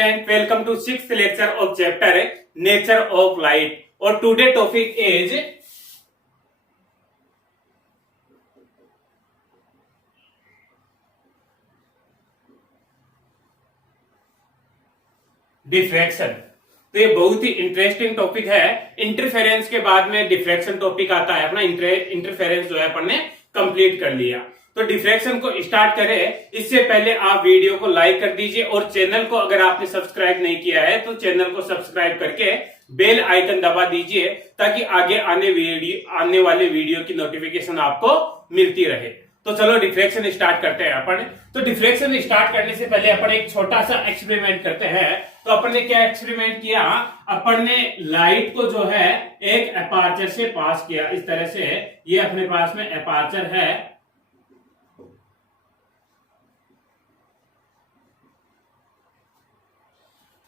Student, welcome to sixth lecture of chapter nature of light. और today topic is diffraction. तो ये बहुत ही इंटरेस्टिंग टॉपिक है। इंटरफेरेंस के बाद में डिफ्रैक्शन टॉपिक आता है। अपना इंटरफेरेंस जो है अपन ने कंप्लीट कर लिया। तो डिफ्रैक्शन को स्टार्ट करें इससे पहले आप वीडियो को लाइक कर दीजिए और चैनल को अगर आपने सब्सक्राइब नहीं किया है तो चैनल को सब्सक्राइब करके बेल आइकन दबा दीजिए ताकि आगे आने वाले वीडियो की नोटिफिकेशन आपको मिलती रहे। तो चलो डिफ्रैक्शन स्टार्ट करते हैं अपन। तो डिफ्रैक्शन स्टार्ट करने से पहले अपन एक छोटा सा एक्सपेरिमेंट करते हैं। तो अपन ने क्या एक्सपेरिमेंट किया, अपन ने लाइट को जो है एक अपर्चर से पास किया इस तरह से। ये अपने पास में अपर्चर है,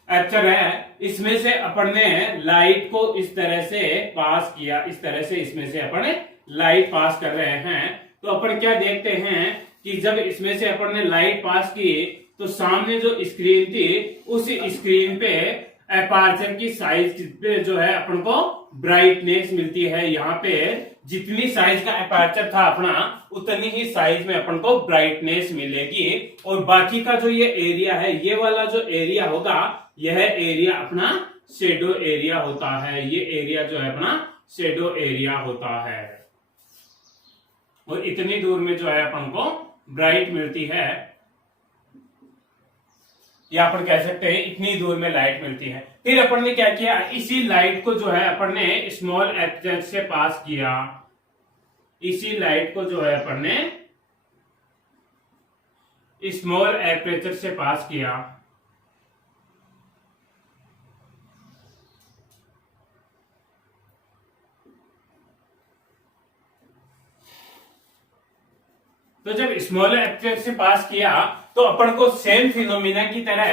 एपर्चर है, इसमें से अपन ने लाइट को इस तरह से पास किया। इस तरह से इसमें से अपन लाइट पास कर रहे हैं। तो अपन क्या देखते हैं कि जब इसमें से अपन ने लाइट पास की तो सामने जो स्क्रीन थी उस स्क्रीन पे अपर्चर की साइज पे जो है अपन को ब्राइटनेस मिलती है। यहाँ पे जितनी साइज का अपर्चर था अपना उतनी ही साइज में अपन को ब्राइटनेस मिलेगी। और बाकी का जो ये एरिया है, ये वाला जो एरिया होगा, यह एरिया अपना शेडो एरिया होता है। ये एरिया जो है अपना शेडो एरिया होता है। और इतनी दूर में जो है अपन को ब्राइट मिलती है, या अपन कह सकते हैं इतनी दूर में लाइट मिलती है। फिर अपन ने क्या किया, इसी लाइट को जो है अपन ने स्मॉल एपर्चर से पास किया। इसी लाइट को जो है अपन ने स्मॉल एपर्चर से पास किया। तो जब स्मॉल एपर्चर से पास किया तो अपन को सेम फिनोमिना की तरह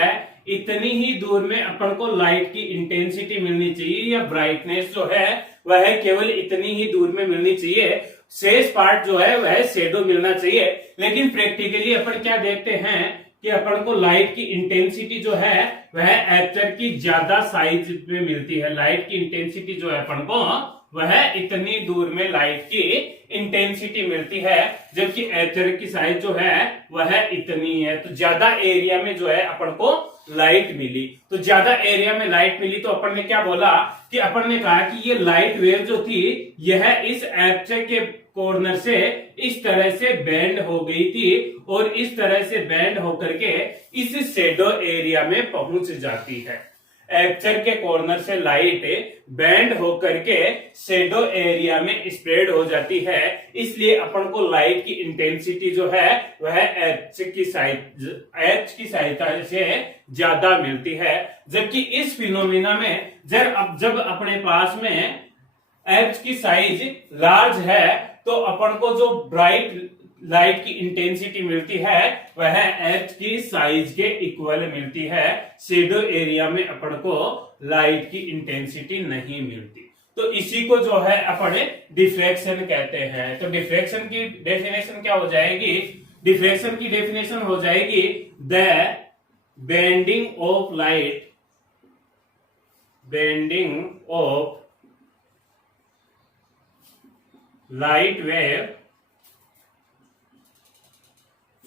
इतनी ही दूर में अपन को लाइट की इंटेंसिटी मिलनी चाहिए, या ब्राइटनेस जो है वह केवल इतनी ही दूर में मिलनी चाहिए। शेष पार्ट जो है वह शेडो मिलना चाहिए। लेकिन प्रैक्टिकली अपन क्या देखते हैं कि अपन को लाइट की इंटेंसिटी जो है वह एपर्चर की ज्यादा साइज में मिलती है। लाइट की इंटेंसिटी जो है अपन को वह इतनी दूर में लाइट की इंटेंसिटी मिलती है, जबकि एपर्चर की साइज जो है वह इतनी है। तो ज्यादा एरिया में जो है अपन को लाइट मिली। तो ज्यादा एरिया में लाइट मिली तो अपन ने क्या बोला कि अपन ने कहा कि ये लाइट वेव जो थी यह इस एपर्चर के कॉर्नर से इस तरह से बेंड हो गई थी और इस तरह से बेंड होकर के इस शेडो एरिया में पहुंच जाती है। एपर्चर के कॉर्नर से लाइट बेंड होकर के शेडो एरिया में स्प्रेड हो जाती है। इसलिए अपन को लाइट की इंटेंसिटी जो है वह एच की सहायता से ज्यादा मिलती है। जबकि इस फिनोमिना में जब अपने पास में एच की साइज लार्ज है तो अपन को जो ब्राइट लाइट की इंटेंसिटी मिलती है वह एच की साइज के इक्वल मिलती है। शेडो एरिया में अपन को लाइट की इंटेंसिटी नहीं मिलती। तो इसी को जो है अपन डिफ्रैक्शन कहते हैं। तो डिफ्रैक्शन की डेफिनेशन क्या हो जाएगी? डिफ्रैक्शन की डेफिनेशन हो जाएगी the bending of light wave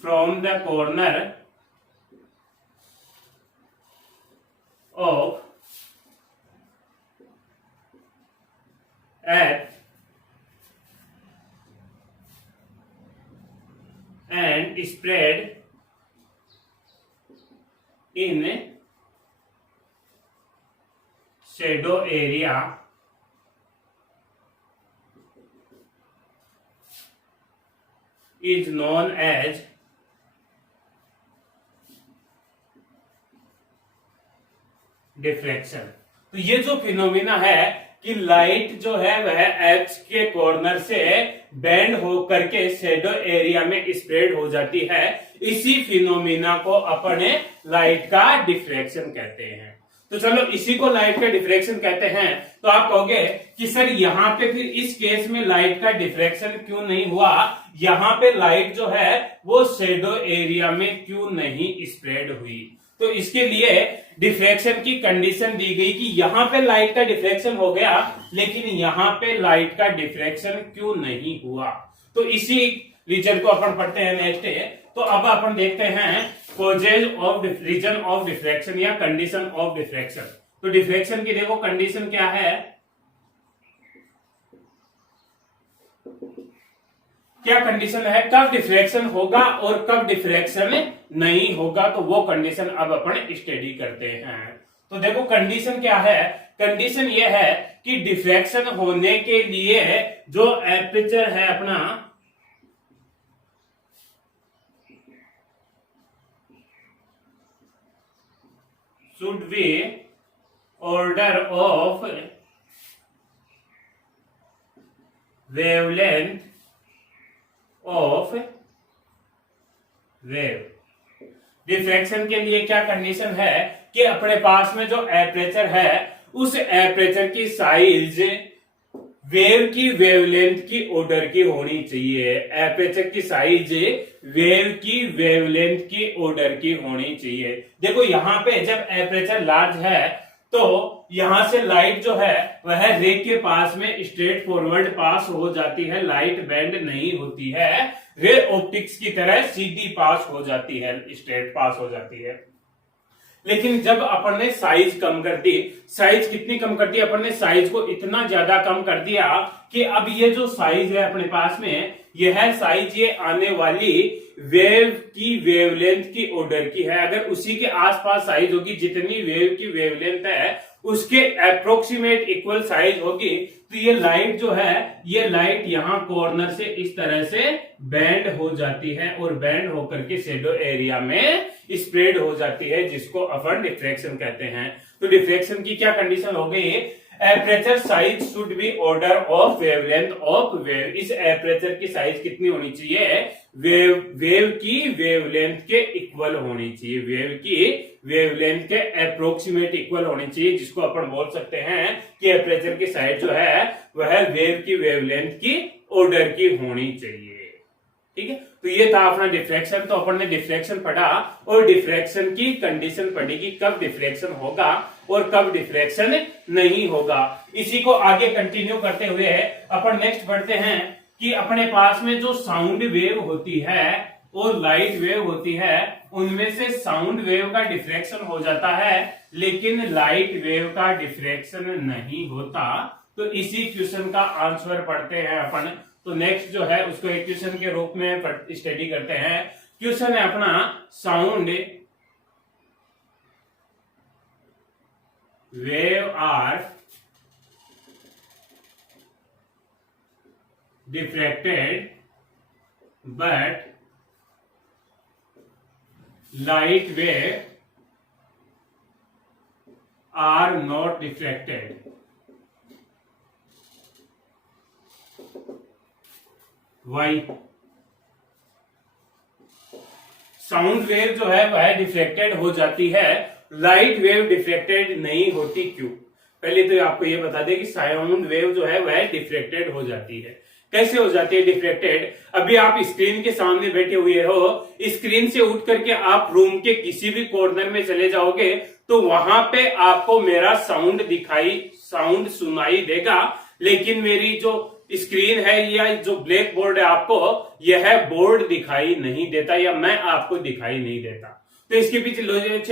from the corner of Earth and spread in shadow area is known as diffraction. तो ये जो फिनोमिना है कि लाइट जो है वह एच के कॉर्नर से बेंड हो करके शेडो एरिया में स्प्रेड हो जाती है, इसी फिनोमिना को अपने लाइट का डिफ्रैक्शन कहते हैं। तो चलो इसी को लाइट का डिफ्रैक्शन कहते हैं। तो आप कहोगे कि सर यहाँ पे फिर इस केस में लाइट का डिफ्रैक्शन क्यों नहीं हुआ, यहाँ पे लाइट जो है वो शेडो एरिया में क्यों नहीं स्प्रेड हुई? तो इसके लिए डिफ्रैक्शन की कंडीशन दी गई कि यहां पे लाइट का डिफ्रैक्शन हो गया, लेकिन यहां पे लाइट का डिफ्रैक्शन क्यों नहीं हुआ। तो इसी रीजन को अपन पढ़ते हैं नेक्स्ट। तो अब अपन देखते हैं causes of reason of diffraction या कंडीशन ऑफ डिफ्रैक्शन। तो डिफ्रैक्शन की देखो कंडीशन क्या है, क्या कंडीशन है, कब डिफ्रैक्शन होगा और कब डिफ्रैक्शन नहीं होगा। तो वो कंडीशन अब अपन स्टडी करते हैं। तो देखो कंडीशन क्या है, कंडीशन ये है कि डिफ्रैक्शन होने के लिए जो एपर्चर है अपना should be order of wavelength of wave। Diffraction के लिए क्या कंडीशन है कि अपने पास में जो एपर्चर है उस एपर्चर की साइज वेव की वेवलेंथ की ऑर्डर की होनी चाहिए। एपर्चर की साइज वेव की वेवलेंथ की ऑर्डर की होनी चाहिए। देखो यहां पे जब एपर्चर लार्ज है तो यहां से लाइट जो है वह रे के पास में स्ट्रेट फॉरवर्ड पास हो जाती है, लाइट बेंड नहीं होती है, रे ऑप्टिक्स की तरह सीधी पास हो जाती है, स्ट्रेट पास हो जाती है। लेकिन जब अपन ने साइज कम कर दी, साइज कितनी कम कर दी, अपन ने साइज को इतना ज्यादा कम कर दिया कि अब ये जो साइज है अपने पास में, यह साइज ये आने वाली वेव की वेवलेंथ की ऑर्डर की है। अगर उसी के आसपास साइज होगी, जितनी वेव की वेवलेंथ है उसके अप्रोक्सीमेट इक्वल साइज होगी, तो ये लाइट जो है, ये लाइट यहां कॉर्नर से इस तरह से बैंड हो जाती है और बैंड होकर के शैडो एरिया में स्प्रेड हो जाती है, जिसको अपन डिफ्रैक्शन कहते हैं। तो डिफ्रैक्शन की क्या कंडीशन हो गई, aperture size should be order of wavelength of wave. इस एपर्चर की साइज कितनी होनी चाहिए, वेव की वेवलेंथ के इक्वल होनी चाहिए, वेव की वेवलेंथ के अप्रोक्सीमेट इक्वल होनी चाहिए, जिसको अपन बोल सकते हैं कि एपर्चर की साइज जो है वह वेव की वेवलेंथ की ऑर्डर की होनी चाहिए। ठीक है, तो ये था अपना डिफ्रैक्शन। तो अपन ने डिफ्रैक्शन पढ़ा और डिफ्रैक्शन की कंडीशन पढ़ी कि कब डिफ्रैक्शन होगा और कब डिफ्रैक्शन नहीं होगा। इसी को आगे कंटिन्यू करते हुए अपन नेक्स्ट पढ़ते हैं कि अपने पास में जो साउंड वेव होती है और लाइट वेव होती है, उनमें से साउंड वेव का डिफ्रैक्शन हो जाता है लेकिन लाइट वेव का डिफ्रैक्शन नहीं होता। तो इसी क्वेश्चन का आंसर पढ़ते हैं अपन। तो नेक्स्ट जो है उसको एक क्वेश्चन के रूप में स्टडी करते हैं। क्वेश्चन है अपना sound wave are diffracted but light wave are not diffracted। Why? Sound wave जो है वह डिफ्रैक्टेड हो जाती है, लाइट वेव डिफ्रैक्टेड नहीं होती, क्यों? पहले तो आपको यह बता दें कि साउंड वेव जो है वह डिफ्रैक्टेड हो जाती है। कैसे हो जाती है डिफ्रैक्टेड? अभी आप स्क्रीन के सामने बैठे हुए हो, स्क्रीन से उठ करके आप रूम के किसी भी कॉर्नर में चले जाओगे तो वहां पे आपको मेरा साउंड सुनाई देगा, लेकिन मेरी जो स्क्रीन है या जो ब्लैक बोर्ड है आपको यह बोर्ड दिखाई नहीं देता या मैं आपको दिखाई नहीं देता। तो इसके पीछे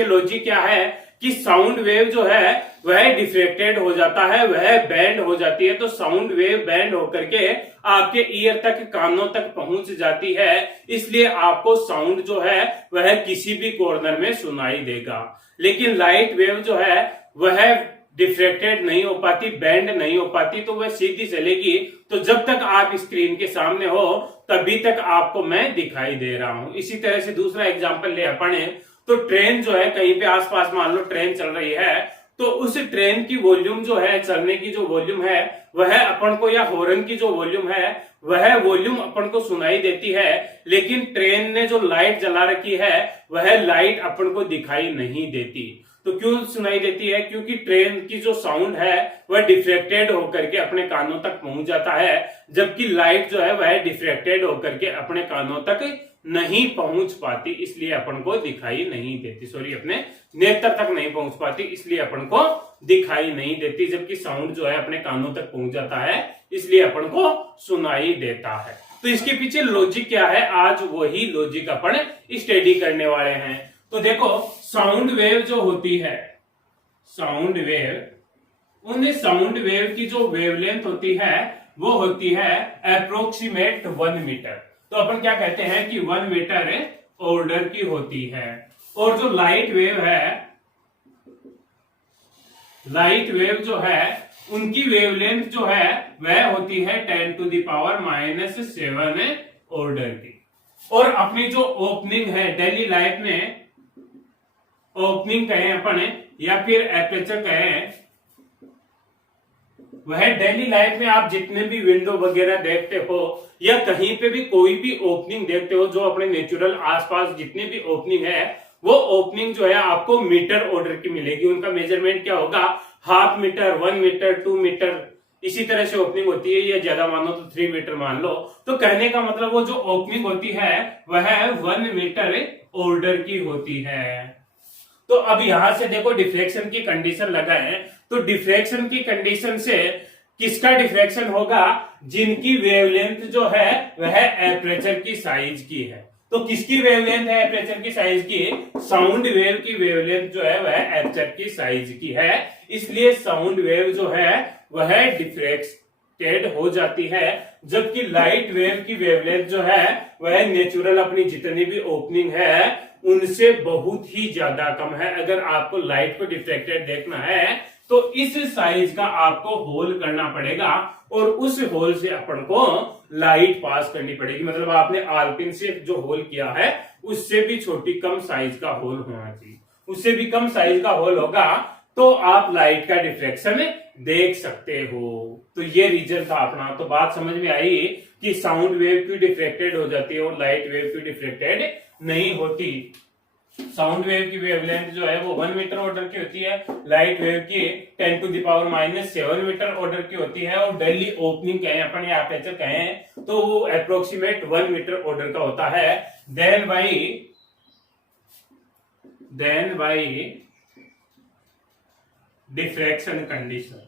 लॉजिक क्या है कि साउंड वेव जो है वह डिफ्रैक्टेड हो जाता है, वह बैंड हो जाती है। तो साउंड वेव बैंड होकर के आपके ईयर तक, कानों तक पहुंच जाती है, इसलिए आपको साउंड जो है वह किसी भी कॉर्नर में सुनाई देगा। लेकिन लाइट वेव जो है वह डिफ्रैक्टेड नहीं हो पाती, बैंड नहीं हो पाती, तो वह सीधी चलेगी। तो जब तक आप स्क्रीन के सामने हो तभी तक आपको मैं दिखाई दे रहा हूं। इसी तरह से दूसरा एग्जांपल ले अपने, तो ट्रेन जो है कहीं पे आसपास मान लो ट्रेन चल रही है, तो उस ट्रेन की वॉल्यूम जो है, चलने की जो वॉल्यूम है वह अपन को, या हॉर्न की जो वॉल्यूम है वह वॉल्यूम अपन को सुनाई देती है, लेकिन ट्रेन ने जो लाइट जला रखी है वह लाइट अपन को दिखाई नहीं देती। तो क्यों सुनाई देती है? क्योंकि ट्रेन की जो साउंड है वह डिफ्रैक्टेड होकर के अपने कानों तक पहुंच जाता है, जबकि लाइट जो है वह डिफ्रैक्टेड होकर के अपने कानों तक नहीं पहुंच पाती, इसलिए अपन को दिखाई नहीं देती। सॉरी, अपने नेत्र तक नहीं पहुंच पाती, इसलिए अपन को दिखाई नहीं देती। जबकि साउंड जो है अपने कानों तक पहुंच जाता है, इसलिए अपन को सुनाई देता है। तो इसके पीछे लॉजिक क्या है, आज वही लॉजिक अपन स्टडी करने वाले हैं। तो देखो, साउंड वेव जो होती है, साउंड वेव, उन साउंड वेव की जो वेवलेंथ होती है वो होती है अप्रोक्सीमेट 1 मीटर। तो अपन क्या कहते हैं कि 1 मीटर ऑर्डर की होती है। और जो लाइट वेव है, लाइट वेव जो है उनकी वेवलेंथ जो है वह होती है 10⁻⁻7 ऑर्डर की। और अपनी जो ओपनिंग है डेली लाइफ में, ओपनिंग कहें अपन या फिर एपर्चर कहें, वह डेली लाइफ में आप जितने भी विंडो वगैरह देखते हो या कहीं पे भी कोई भी ओपनिंग देखते हो, जो अपने नेचुरल आसपास जितनी भी ओपनिंग है, वो ओपनिंग जो है आपको मीटर ऑर्डर की मिलेगी। उनका मेजरमेंट क्या होगा, 0.5 मीटर, 1 मीटर, 2 मीटर, इसी तरह से ओपनिंग होती है। या ज्यादा मानो तो 3 मीटर मान लो। तो कहने का मतलब वो जो ओपनिंग होती है वह 1 मीटर ऑर्डर की होती है। तो अब यहां से देखो डिफ्रैक्शन की कंडीशन लगाए, तो डिफ्रैक्शन की कंडीशन से किसका डिफ्रैक्शन होगा, जिनकी वेवलेंथ जो है वह एपर्चर की साइज की है। तो किसकी वेवलेंथ है एपर्चर की साइज की, साउंड वेव की वेवलेंथ जो है वह एपर्चर की साइज की है। इसलिए साउंड वेव जो है वह डिफ्रैक्टेड हो जाती है। जबकि लाइट वेव की वेवलेंथ जो है वह नेचुरल अपनी जितनी भी ओपनिंग है उनसे बहुत ही ज्यादा कम है। अगर आपको लाइट को डिफ्रैक्टेड देखना है तो इस साइज का आपको होल करना पड़ेगा और उस होल से अपन को लाइट पास करनी पड़ेगी। मतलब आपने आलपिन से जो होल किया है उससे भी छोटी कम साइज का होल होना चाहिए। उससे भी कम साइज का होल होगा तो आप लाइट का डिफ्रैक्शन देख सकते हो। तो ये रीजन था अपना। तो बात समझ में आई कि साउंड वेव क्यों डिफ्रैक्टेड हो जाती है और लाइट वेव क्यों डिफ्रैक्टेड नहीं होती। साउंड वेव की वेवलेंथ जो है वो 1 मीटर ऑर्डर की होती है, लाइट वेव की 10⁻⁻7 मीटर ऑर्डर की होती है। और डेली ओपनिंग कहें अपन या एपर्चर कहें तो वो अप्रोक्सीमेट 1 मीटर ऑर्डर का होता है। Then by diffraction condition.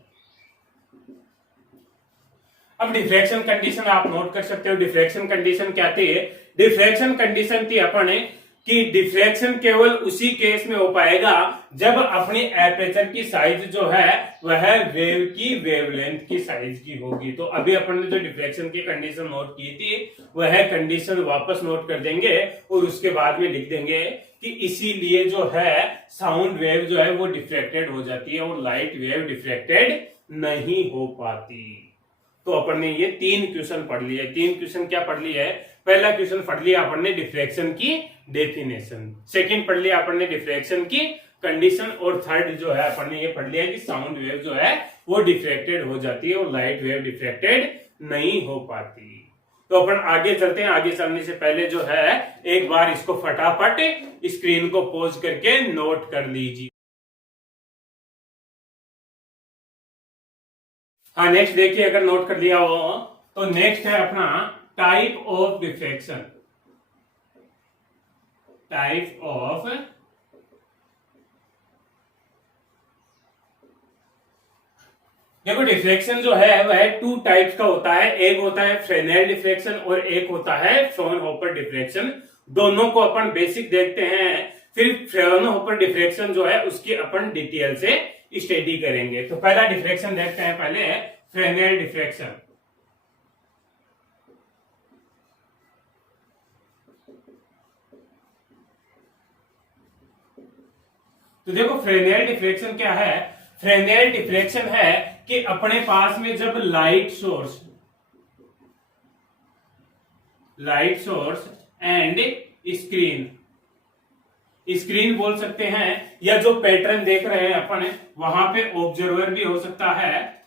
अब डिफ्रैक्शन कंडीशन आप नोट कर सकते हो। डिफ्रैक्शन कंडीशन क्या थी, डिफ्रैक्शन कंडीशन थी अपन कि डिफ्रैक्शन केवल उसी केस में हो पाएगा जब अपनी एपर्चर की साइज जो है वह वेव की वेवलेंथ की साइज की होगी। तो अभी अपन ने जो डिफ्रैक्शन की कंडीशन नोट की थी वह कंडीशन वापस नोट कर देंगे और उसके बाद में लिख देंगे कि इसीलिए जो है साउंड वेव जो है वो डिफ्रैक्टेड हो जाती है और लाइट वेव डिफ्रैक्टेड नहीं हो पाती। तो अपन ने ये 3 क्वेश्चन पढ़ लिए। 3 क्वेश्चन क्या पढ़ लिए है, पहला क्वेश्चन पढ़ लिया अपन ने डिफ्रैक्शन की डेफिनेशन, सेकंड पढ़ लिया अपन ने डिफ्रैक्शन की कंडीशन और थर्ड जो है अपन ने ये पढ़ लिया कि साउंड वेव जो है वो डिफ्रैक्टेड हो जाती है और लाइट वेव डिफ्रैक्टेड नहीं हो पाती। तो अपन आगे चलते हैं। आगे चलने से पहले जो है एक बार इसको फटाफट स्क्रीन को पॉज करके नोट कर लीजिए। हाँ, नेक्स्ट देखिए, अगर नोट कर लिया हो तो नेक्स्ट है अपना type of diffraction. Type of देखो डिफ्रैक्शन जो है वह 2 टाइप्स का होता है। एक होता है फ्रेनेल डिफ्रैक्शन और एक होता है फ्राउनहोफर डिफ्रैक्शन। दोनों को अपन बेसिक देखते हैं, फिर फ्राउनहोफर डिफ्रैक्शन जो है उसकी अपन डिटेल से स्टडी करेंगे। तो पहला डिफ्रैक्शन देखते हैं पहले, फ्रेनेल डिफ्रैक्शन। तो देखो फ्रेनेल डिफ्रैक्शन क्या है, फ्रेनेल डिफ्रैक्शन है कि अपने पास में जब लाइट सोर्स एंड स्क्रीन बोल सकते हैं, या जो पैटर्न देख रहे हैं अपन वहां पे ऑब्जर्वर भी हो सकता है,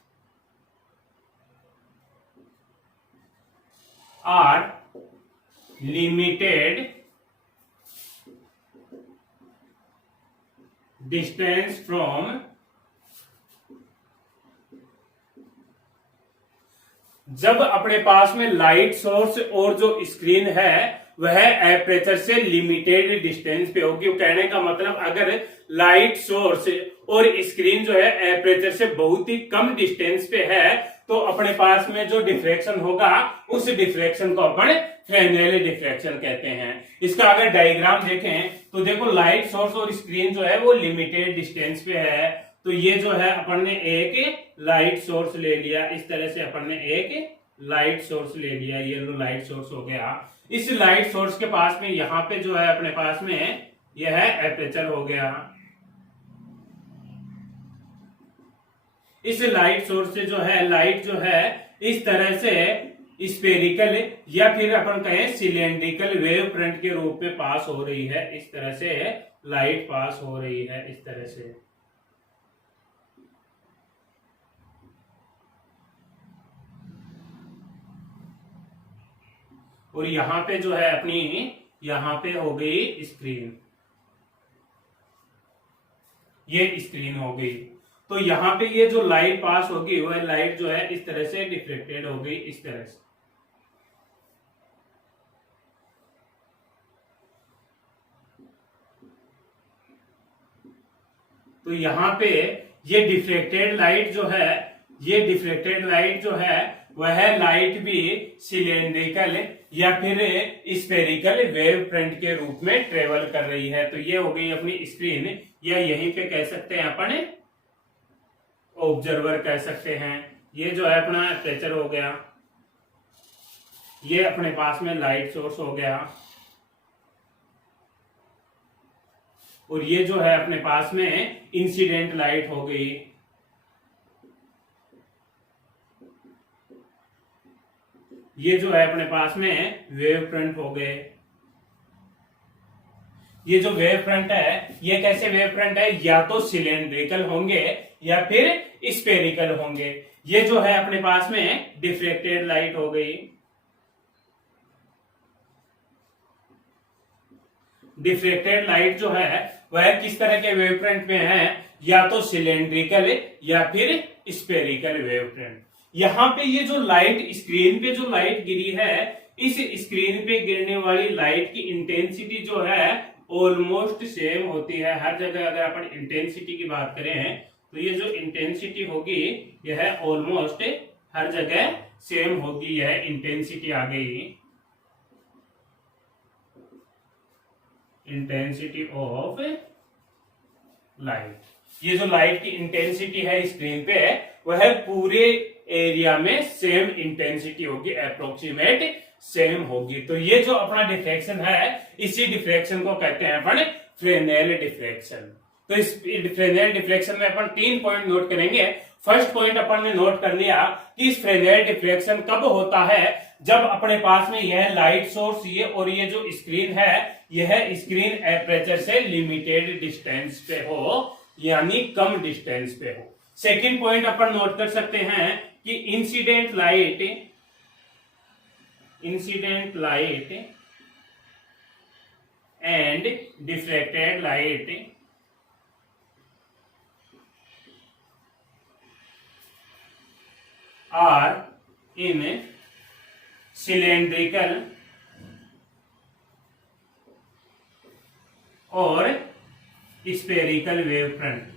आर लिमिटेड डिस्टेंस फ्रॉम, जब अपने पास में लाइट सोर्स और जो स्क्रीन है वह एपरेचर से लिमिटेड डिस्टेंस पे होगी। कहने का मतलब अगर लाइट सोर्स और स्क्रीन जो है एपरेचर से बहुत ही कम डिस्टेंस पे है तो अपने पास में जो डिफ्रैक्शन होगा उस डिफ्रैक्शन को अपन फ्रेनेल डिफ्रैक्शन कहते हैं। इसका अगर डायग्राम देखें तो देखो लाइट सोर्स और स्क्रीन जो है वो लिमिटेड डिस्टेंस पे है। तो ये जो है अपन ने एक लाइट सोर्स ले लिया, इस तरह से अपन ने एक लाइट सोर्स ले लिया, ये लो लाइट सोर्स हो गया। इस लाइट सोर्स के पास में यहाँ पे जो है अपने पास में यह एपरेचर हो गया। इस लाइट सोर्स से जो है लाइट जो है इस तरह से स्फेरिकल या फिर अपन कहें सिलेंड्रिकल वेव फ्रंट के रूप में पास हो रही है। इस तरह से लाइट पास हो रही है, इस तरह से। और यहां पे जो है अपनी यहां पे हो गई स्क्रीन, ये स्क्रीन हो गई। तो यहां पे ये जो लाइट पास होगी वह लाइट जो है इस तरह से डिफ्लेक्टेड हो गई, इस तरह से। तो यहां पे ये डिफ्लेक्टेड लाइट जो है, ये डिफ्लेक्टेड लाइट जो है वह लाइट भी सिलेंड्रिकल या फिर स्फेरिकल वेव फ्रंट के रूप में ट्रेवल कर रही है। तो ये हो गई अपनी स्क्रीन, या यहीं पे कह सकते हैं अपन ऑब्जर्वर कह सकते हैं। ये जो है अपना एपरेचर हो गया, ये अपने पास में लाइट सोर्स हो गया, और ये जो है अपने पास में इंसिडेंट लाइट हो गई। ये जो है अपने पास में वेव फ्रंट हो गए। ये जो वेव फ्रंट है ये कैसे वेव फ्रंट है, या तो सिलेंड्रिकल होंगे या फिर स्फेरिकल होंगे। ये जो है अपने पास में डिफ्रेक्टेड लाइट हो गई। डिफ्रेक्टेड लाइट जो है वह किस तरह के वेव फ्रंट में है, या तो सिलेंड्रिकल या फिर स्फेरिकल वेव फ्रंट। यहां पे ये जो लाइट स्क्रीन पे जो लाइट गिरी है, इस स्क्रीन पे गिरने वाली लाइट की इंटेंसिटी जो है ऑलमोस्ट सेम होती है हर जगह। अगर अपन इंटेंसिटी की बात करें तो ये जो इंटेंसिटी होगी यह ऑलमोस्ट हर जगह सेम होगी। यह इंटेंसिटी आ गई, इंटेंसिटी ऑफ लाइट। ये जो लाइट की इंटेंसिटी है स्क्रीन पे वह पूरे एरिया में सेम इंटेंसिटी होगी, अप्रोक्सीमेट सेम होगी। तो ये जो अपना डिफ्रैक्शन है इसी डिफ्रैक्शन को कहते हैं अपन फ्रेनेल डिफ्रैक्शन। तो इस फ्रेनेल डिफ्लेक्शन में अपन 3 पॉइंट नोट करेंगे। फर्स्ट पॉइंट अपन ने नोट कर लिया कि इस फ्रेनेल डिफ्लेक्शन कब होता है, जब अपने पास में यह लाइट सोर्स ये और ये जो स्क्रीन है यह स्क्रीन एपरेचर से लिमिटेड डिस्टेंस पे हो, यानी कम डिस्टेंस पे हो। सेकंड पॉइंट अपन नोट कर सकते हैं कि incident light and deflected light are in cylindrical और spherical wave front।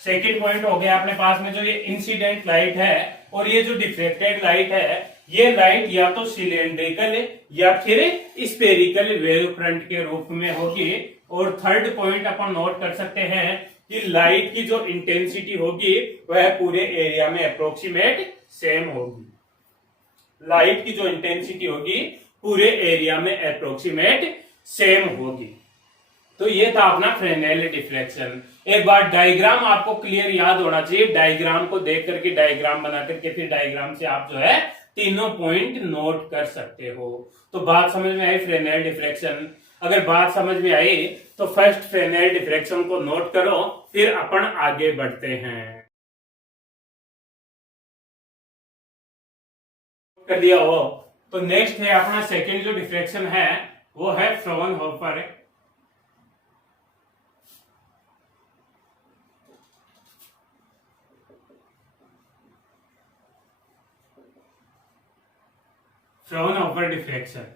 Second point हो गया अपने पास में जो ये इंसिडेंट लाइट है और ये जो डिफ्रेक्टेड लाइट है, ये लाइट या तो सिलेंड्रिकल या फिर स्फेरिकल वेव फ्रंट के रूप में होगी। और थर्ड पॉइंट अपन नोट कर सकते हैं कि लाइट की जो इंटेंसिटी होगी वह पूरे एरिया में अप्रोक्सीमेट सेम होगी। लाइट की जो इंटेंसिटी होगी पूरे एरिया में अप्रोक्सीमेट सेम होगी। तो ये था अपना फ्रेनेल डिफ्लेक्शन। एक बार डायग्राम आपको क्लियर याद होना चाहिए। डायग्राम को देख करके डायग्राम बना करके फिर डायग्राम से आप जो है तीनों पॉइंट नोट कर सकते हो। तो बात समझ में आई फ्रेनेल डिफ्लेक्शन। अगर बात समझ में आई तो फर्स्ट फ्रेनेल डिफ्लेक्शन को नोट करो, फिर अपन आगे बढ़ते हैं। कर दिया हो तो नेक्स्ट है अपना सेकेंड जो डिफ्लेक्शन है वो है फ्राउनहोफर। Fraunhofer deflection.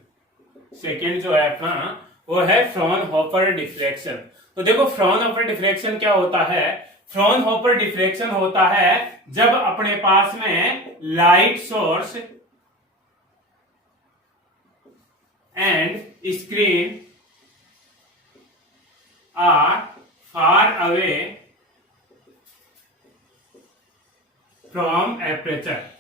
सेकेंड जो है अपना वो है फ्राउनहोफर डिफ्लेक्शन। तो देखो फ्राउनहोफर डिफ्लेक्शन क्या होता है। फ्राउनहोफर डिफ्लेक्शन होता है जब अपने पास में light source and screen are far away from aperture.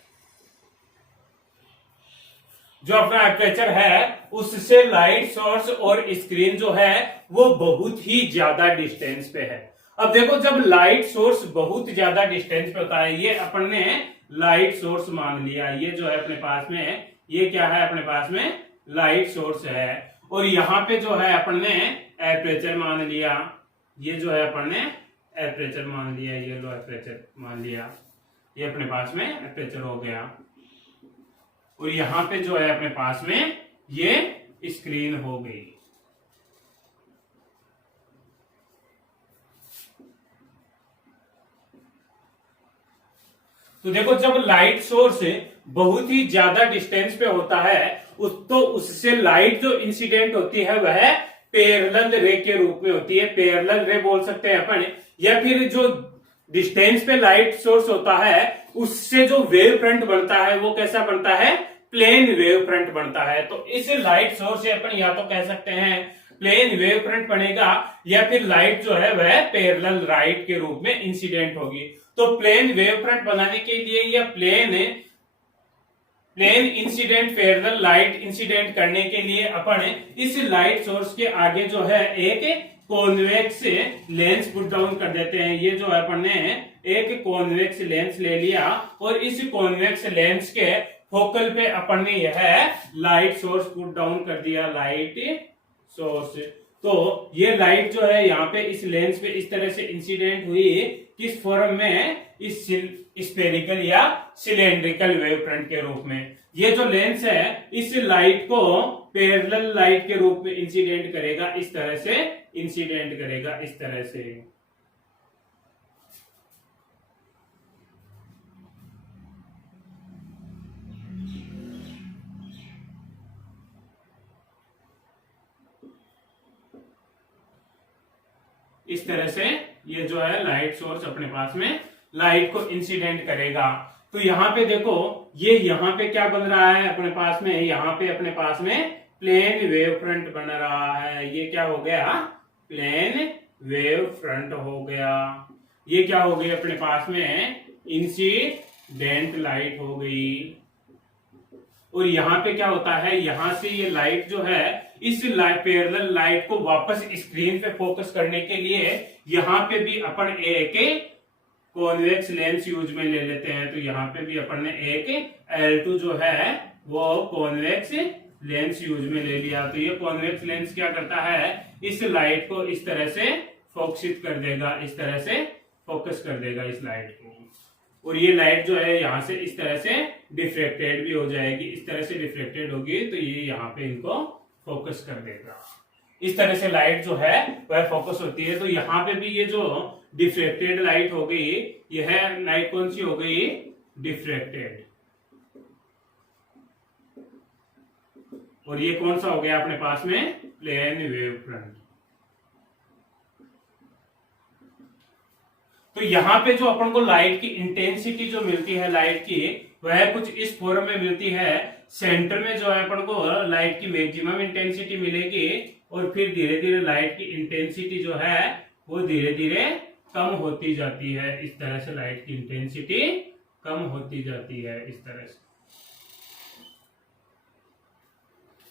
जो अपना एपर्चर है उससे लाइट सोर्स और स्क्रीन जो है वो बहुत ही ज्यादा डिस्टेंस पे है। अब देखो जब लाइट सोर्स बहुत ज्यादा डिस्टेंस पे होता है, ये अपन ने लाइट सोर्स मान लिया, ये जो है अपने पास में ये क्या है, अपने पास में लाइट सोर्स है, और यहाँ पे जो है अपन ने एपर्चर मान लिया, ये जो है अपन ने एपर्चर मान लिया, ये लो एपर्चर मान लिया, ये अपने पास में एपर्चर हो गया, और यहां पे जो है अपने पास में ये स्क्रीन हो गई। तो देखो जब लाइट सोर्स बहुत ही ज्यादा डिस्टेंस पे होता है तो उससे लाइट जो इंसिडेंट होती है वह पैरेलल रे के रूप में होती है, पैरेलल रे बोल सकते हैं अपन, या फिर जो डिस्टेंस पे लाइट सोर्स होता है उससे जो वेव फ्रंट बनता है वो कैसा बनता है, प्लेन वेव फ्रंट बनता है। तो इस लाइट सोर्स से अपन या तो कह सकते हैं प्लेन वेव फ्रंट बनेगा, या फिर लाइट जो है वह पैरेलल लाइट के रूप में इंसिडेंट होगी। तो प्लेन वेव फ्रंट बनाने के लिए या plane incident parallel light incident करने के लिए अपन इस लाइट सोर्स के आगे जो है एक कॉन्वेक्स लेंस पुट डाउन कर देते हैं। ये जो है अपन ने एक कॉन्वेक्स लेंस ले लिया, और इस कॉन्वेक्स लेंस के फोकल पे अपन ने यह लाइट सोर्स पुट डाउन कर दिया, लाइट सोर्स। तो ये लाइट जो है यहाँ पे इस लेंस पे इस तरह से इंसिडेंट हुई, किस फॉर्म में, इस स्फेरिकल या सिलेंड्रिकल वेव फ्रंट के रूप में। ये जो लेंस है इस लाइट को पैरेलल लाइट के रूप में इंसिडेंट करेगा, इस तरह से इंसिडेंट करेगा, इस तरह से। इस तरह से ये जो है लाइट सोर्स अपने पास में लाइट को इंसिडेंट करेगा। तो यहाँ पे देखो ये यहाँ पे क्या बन रहा है अपने पास में, यहाँ पे अपने पास में प्लेन वेव फ्रंट बन रहा है। ये क्या हो गया, प्लेन वेव फ्रंट हो गया। ये क्या हो गई अपने पास में, इंसिडेंट लाइट हो गई। और यहाँ पे क्या होता है, यहां से ये लाइट जो है इस पैरेलल लाइट को वापस स्क्रीन पे फोकस करने के लिए यहाँ पे भी अपन एक कॉन्वेक्स लेंस यूज में ले लेते हैं। तो यहाँ पे भी अपन ने एक L2 जो है वो कॉन्वेक्स लेंस यूज में ले लिया। तो ये कॉन्वेक्स लेंस क्या करता है, इस लाइट को इस तरह से फोकसित कर देगा, इस तरह से फोकस कर देगा इस लाइट को, और ये लाइट जो है यहाँ से इस तरह से डिफ्रेक्टेड भी हो जाएगी, इस तरह से डिफ्रेक्टेड होगी तो ये यहाँ पे इनको फोकस कर देगा। इस तरह से लाइट जो है वह फोकस होती है। तो यहाँ पे भी ये जो डिफ्रेक्टेड लाइट हो गई, यह लाइट कौन सी हो गई, डिफ्रेक्टेड, और ये कौन सा हो गया अपने पास में, प्लेन वेव फ्रंट। तो यहाँ पे जो अपन को लाइट की इंटेंसिटी जो मिलती है लाइट की, वह कुछ इस फॉर्म में मिलती है। सेंटर में जो है अपन को लाइट की मैक्सिमम इंटेंसिटी मिलेगी, और फिर धीरे धीरे लाइट की इंटेंसिटी जो है वो धीरे धीरे कम होती जाती है। इस तरह से लाइट की इंटेंसिटी कम होती जाती है, इस तरह से।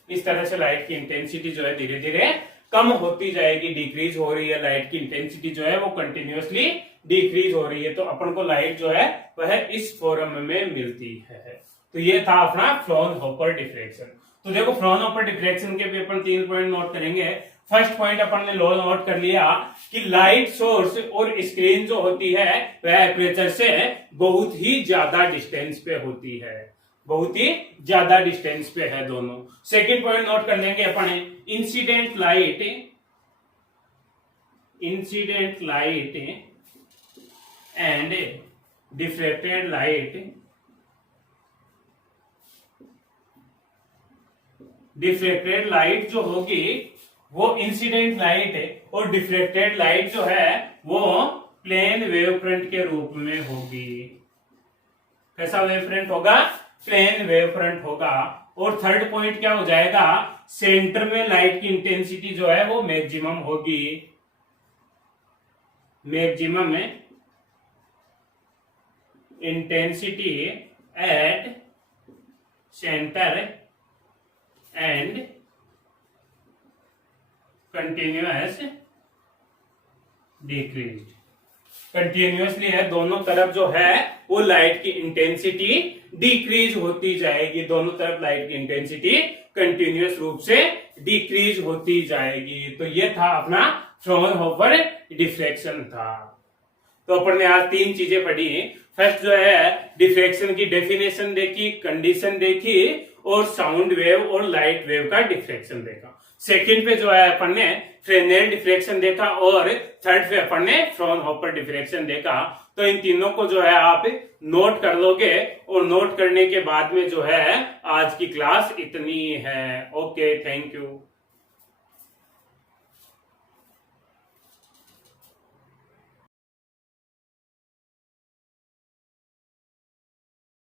इस तरह से लाइट की इंटेंसिटी जो है धीरे धीरे कम होती जाएगी, डिक्रीज हो रही है। लाइट की इंटेंसिटी जो है वो कंटिन्यूअसली डिक्रीज हो रही है। तो अपन को लाइट जो है वह इस फॉर्म में मिलती है। तो ये था अपना फ्राउनहोफर डिफ्रेक्शन। तो देखो फ्राउनहोफर डिफ्रेक्शन के भी अपन 3 पॉइंट नोट करेंगे। फर्स्ट पॉइंट अपन ने लो नोट कर लिया कि लाइट सोर्स और स्क्रीन जो होती है वह एपर्चर से बहुत ही ज्यादा डिस्टेंस पे होती है, बहुत ही ज्यादा डिस्टेंस पे है दोनों। सेकंड पॉइंट नोट कर लेंगे अपन, incident light and diffracted light diffracted light जो होगी वो इंसिडेंट लाइट है, और डिफ्रेक्टेड लाइट जो है वो प्लेन वेव फ्रंट के रूप में होगी। कैसा वेव फ्रंट होगा? प्लेन वेव फ्रंट होगा। और थर्ड पॉइंट क्या हो जाएगा? सेंटर में लाइट की इंटेंसिटी जो है वो मैक्सिमम होगी। Maximum intensity at centre and continuous decrease. Continuously है, दोनों तरफ जो है वो लाइट की इंटेंसिटी डिक्रीज होती जाएगी। दोनों तरफ लाइट की इंटेंसिटी कंटिन्यूअस रूप से डिक्रीज होती जाएगी। तो ये था अपना फ्रॉनहोफर डिफ्रैक्शन था। तो अपन ने आज तीन चीजें पढ़ी। फर्स्ट जो है डिफ्रैक्शन की डेफिनेशन देखी, कंडीशन देखी, और साउंड वेव और लाइट वेव का डिफ्रैक्शन देखा। सेकंड पे जो है अपन ने फ्रेनेल डिफ्रैक्शन देखा, और थर्ड पे अपन ने फ्रॉनहोफर डिफ्रैक्शन देखा। तो इन तीनों को जो है आप नोट कर लोगे, और नोट करने के बाद में जो है आज की क्लास इतनी है। Okay, thank you.